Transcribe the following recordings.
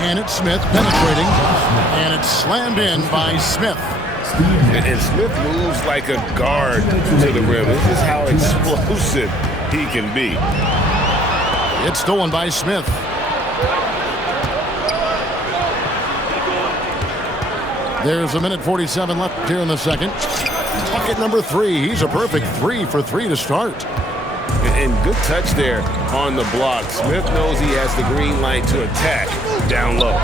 And it's Smith penetrating. And it's slammed in by Smith. And Smith moves like a guard to the rim. This is how explosive he can be. It's stolen by Smith. There's a minute 47 left here in the second. Bucket number 3. He's a perfect 3 for 3 to start. And good touch there on the block. Smith knows he has the green light to attack down low.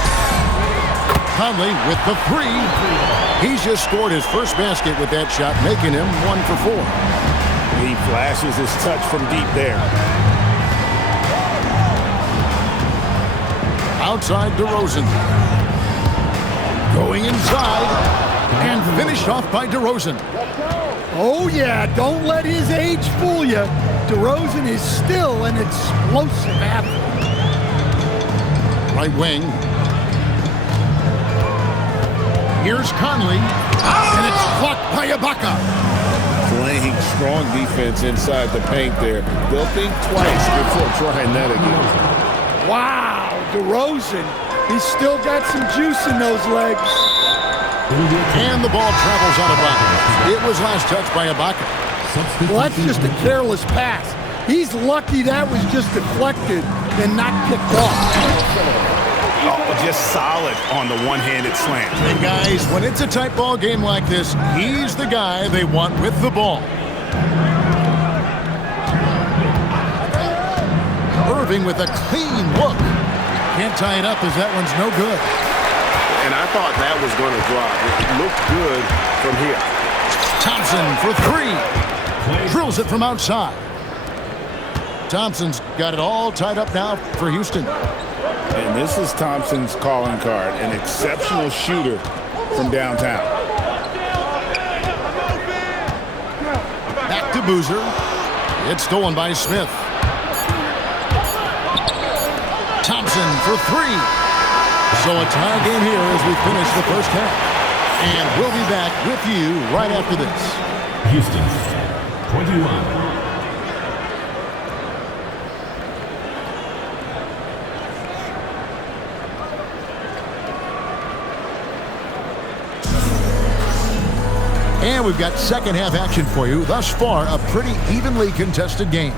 Conley with the 3. He's just scored his first basket with that shot, making him 1 for 4. He flashes his touch from deep there. Outside DeRozan. Going inside and finished off by DeRozan. Oh yeah, don't let his age fool you. DeRozan is still an explosive athlete. Right wing. Here's Conley, and it's blocked by Ibaka. Playing strong defense inside the paint there. They'll think twice before trying that again. Wow, DeRozan, he's still got some juice in those legs. And the ball travels out of Ibaka. It was last touched by Ibaka. Well, that's just a careless pass. He's lucky that was just deflected and not picked off. Oh, just solid on the one-handed slam. And guys, when it's a tight ball game like this, he's the guy they want with the ball. Irving with a clean look. Can't tie it up as that one's no good. And I thought that was going to drop. It looked good from here. Thompson for 3. Drills it from outside. Thompson's got it all tied up now for Houston. And this is Thompson's calling card, an exceptional shooter from downtown. Back to Boozer. It's stolen by Smith. Thompson for 3. So a tie game here as we finish the first half. And we'll be back with you right after this. Houston, 21. And we've got second half action for you. Thus far, a pretty evenly contested game.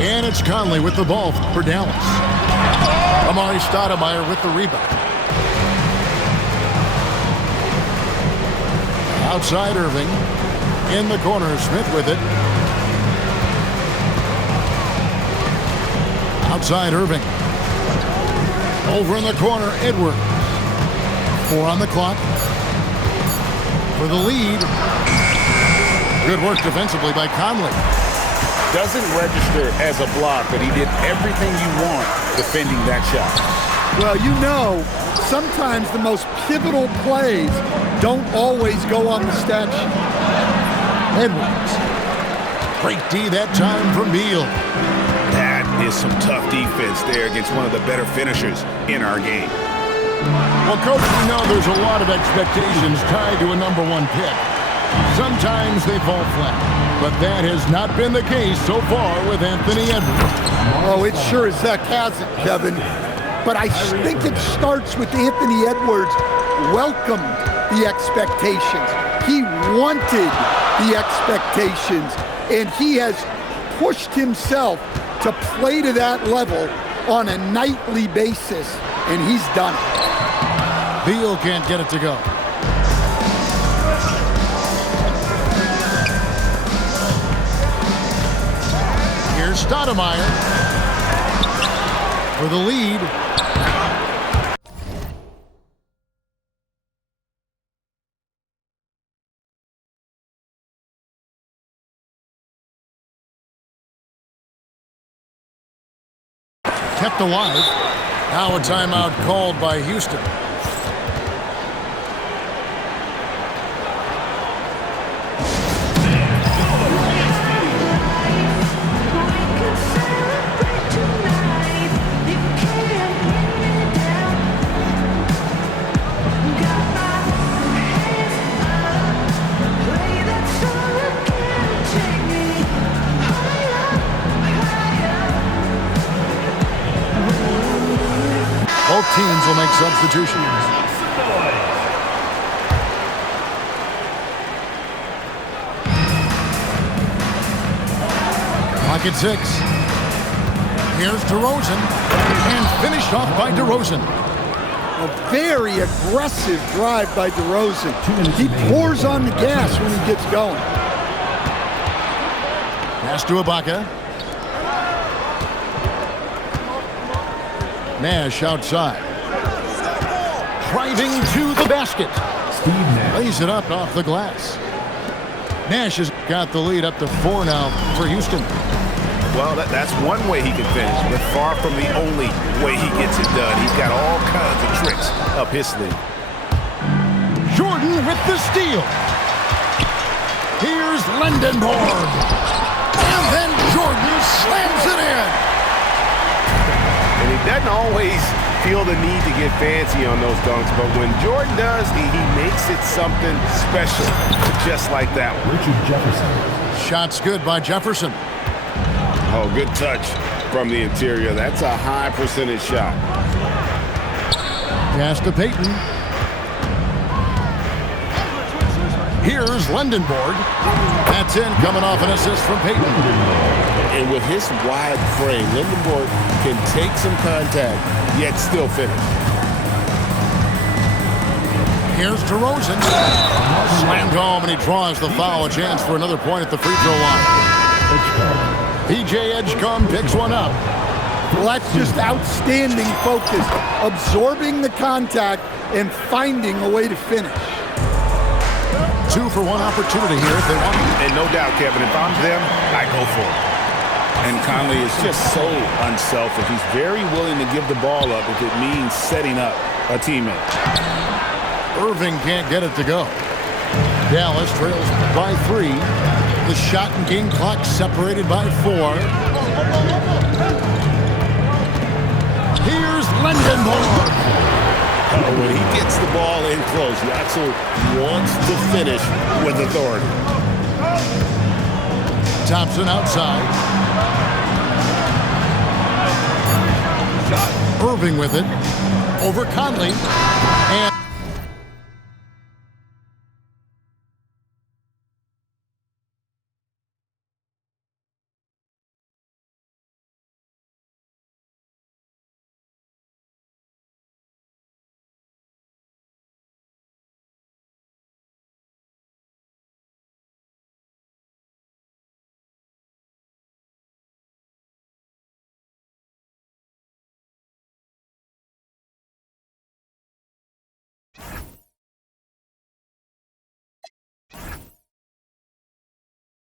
And it's Conley with the ball for Dallas. Amari Stoudemire with the rebound. Outside Irving. In the corner, Smith with it. Outside Irving. Over in the corner, Edwards. 4 on the clock. For the lead. Good work defensively by Conley. Doesn't register as a block, but he did everything you want defending that shot. Well, you know, sometimes the most pivotal plays don't always go on the stat sheet. Edwards. Great D that time from Beal. That is some tough defense there against one of the better finishers in our game. Well, Coach, we know there's a lot of expectations tied to a number 1 pick. Sometimes they fall flat, but that has not been the case so far with Anthony Edwards. Oh, it sure as heck hasn't, Kevin. But I think it starts with Anthony Edwards welcomed the expectations. He wanted the expectations, and he has pushed himself to play to that level on a nightly basis, and he's done it. Beal can't get it to go. Here's Stoudemire for the lead. Kept alive. Now a timeout called by Houston. Both teams will make substitutions. Clock at 6. Here's DeRozan, and finished off by DeRozan. A very aggressive drive by DeRozan. He pours on the gas when he gets going. Pass to Ibaka. Nash outside. Driving to the basket. Lays it up off the glass. Nash has got the lead up to 4 now for Houston. Well, that's one way he can finish, but far from the only way he gets it done. He's got all kinds of tricks up his sleeve. Jordan with the steal. Here's Lindenborg. And then Jordan slams it in. And he doesn't always feel the need to get fancy on those dunks, but when Jordan does, he makes it something special, just like that one. Richard Jefferson. Shot's good by Jefferson. Oh, good touch from the interior. That's a high percentage shot. Pass to Payton. Here's Lindenborg. That's in, coming off an assist from Payton. And with his wide frame, Lindenborg can take some contact, yet still finish. Here's DeRozan. Slammed home, and he draws the foul. A chance for another point at the free throw line. P.J. Edgecombe picks one up. Well, that's just outstanding focus. Absorbing the contact and finding a way to finish. 2 for 1 opportunity here if they want it. And no doubt, Kevin, if I'm them, I go for it. And Conley is just so unselfish. He's very willing to give the ball up if it means setting up a teammate. Irving can't get it to go. Dallas trails by 3. The shot and game clock separated by 4. Here's Lindenborg. When he gets the ball in close, he actually wants to finish with authority. Thompson outside. Irving with it. Over Conley.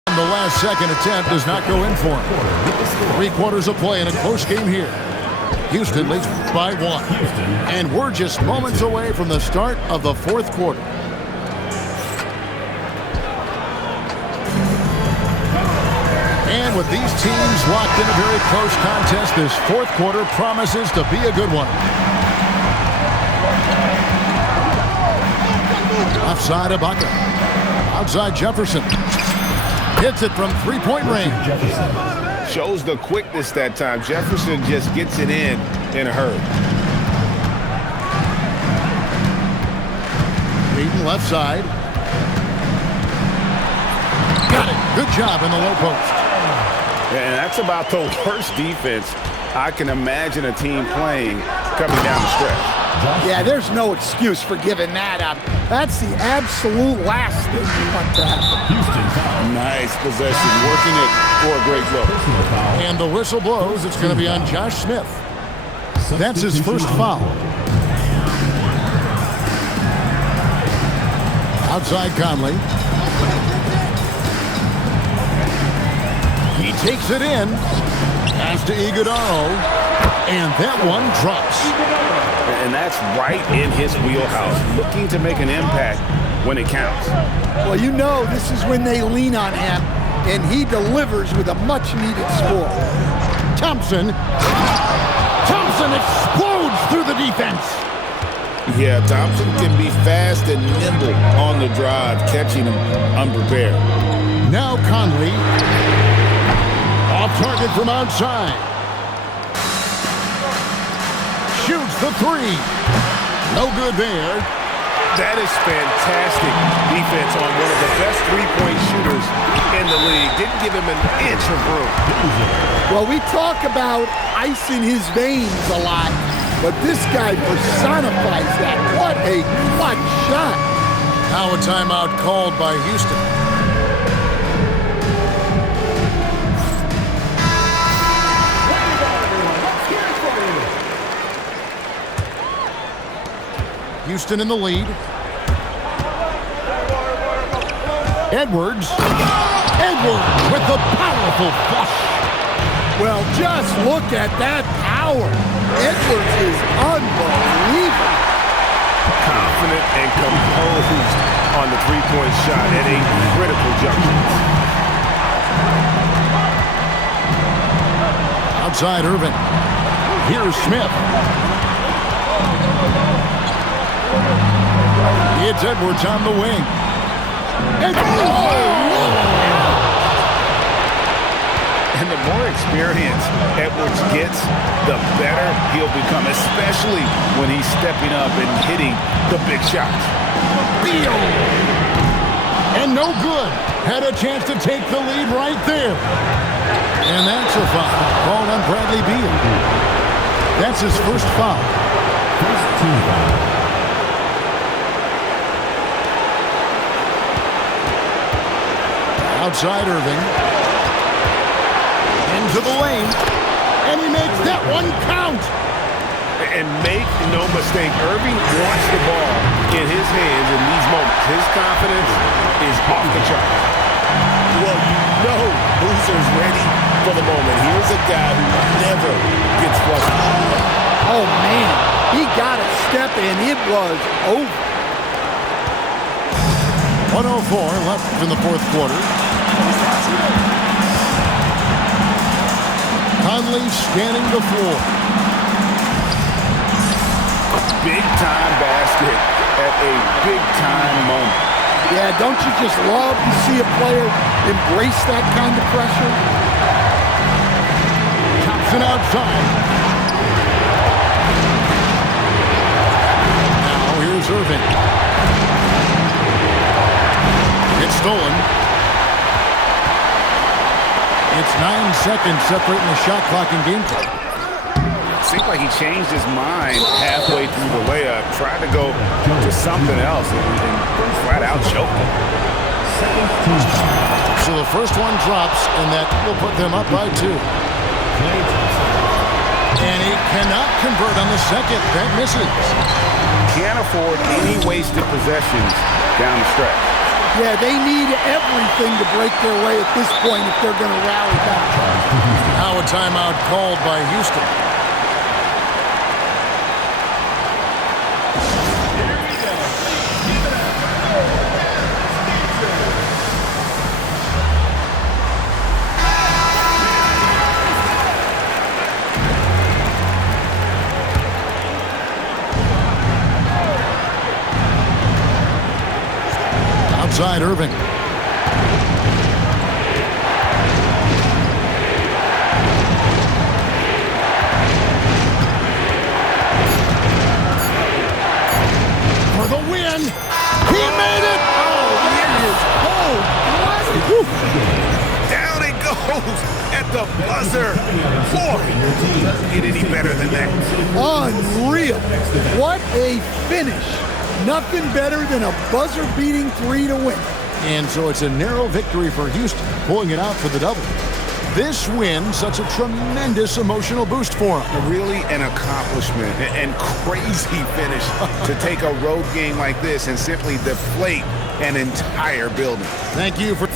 And the last second attempt does not go in for him. 3 quarters of play in a close game here. Houston leads by 1. And we're just moments away from the start of the 4th quarter. And with these teams locked in a very close contest, this 4th quarter promises to be a good one. Offside Ibaka. Outside Jefferson. Hits it from 3-point range. Shows the quickness that time. Jefferson just gets it in a hurry. Payton left side. Got it. Good job in the low post. And that's about the worst defense I can imagine a team playing coming down the stretch. Yeah, there's no excuse for giving that up. That's the absolute last thing you want to happen. Nice possession, working it for a great look. And the whistle blows. It's going to be on Josh Smith. That's his first foul. Outside Conley. He takes it in. Pass to Iguodala. And that one drops. And that's right in his wheelhouse, looking to make an impact when it counts. Well, you know this is when they lean on him, and he delivers with a much-needed score. Thompson explodes through the defense. Yeah, Thompson can be fast and nimble on the drive, catching him unprepared. Now Conley. Off target from outside. Shoots the three. No good there. That is fantastic defense on one of the best three-point shooters in the league. Didn't give him an inch of room. Well, we talk about ice in his veins a lot, but this guy personifies that. What a clutch shot. Now a timeout called by Houston. Houston in the lead. Edwards. Edwards with the powerful flush. Well, just look at that power. Edwards is unbelievable. Confident and composed on the three-point shot at a critical junction. Outside Irving. Here's Smith. It's Edwards on the wing. And the more experience Edwards gets, the better he'll become, especially when he's stepping up and hitting the big shots. Beal. And no good. Had a chance to take the lead right there. And that's a foul called on Bradley Beal. That's his first foul. First team foul. Outside Irving. Into the lane. And he makes that one count. And make no mistake, Irving wants the ball in his hands in these moments. His confidence is off the chart. Well, you know Booster's ready for the moment. Here's a guy who never gets frustrated. Oh, man. He got a step and it was over. 1:04 left in the fourth quarter. Conley scanning the floor. Big-time basket at a big-time moment. Yeah, don't you just love to see a player embrace that kind of pressure? Thompson outside. Now here's Irving. It's stolen. It's 9 seconds separating the shot clock and game clock. Seemed like he changed his mind halfway through the layup, tried to go to something else, and flat out choked him. So the first one drops, and that will put them up by 2. And he cannot convert on the second. That misses. Can't afford any wasted possessions down the stretch. Yeah, they need everything to break their way at this point if they're going to rally back. Now a timeout called by Houston. Outside Irving. For the win. He made it. Oh, it is cold. Down it goes at the buzzer. Boy, doesn't get any better than that. Unreal. What a finish. Nothing better than a buzzer-beating 3 to win. And so it's a narrow victory for Houston, pulling it out for the double. This win, such a tremendous emotional boost for him. Really an accomplishment and crazy finish to take a road game like this and simply deflate an entire building. Thank you for...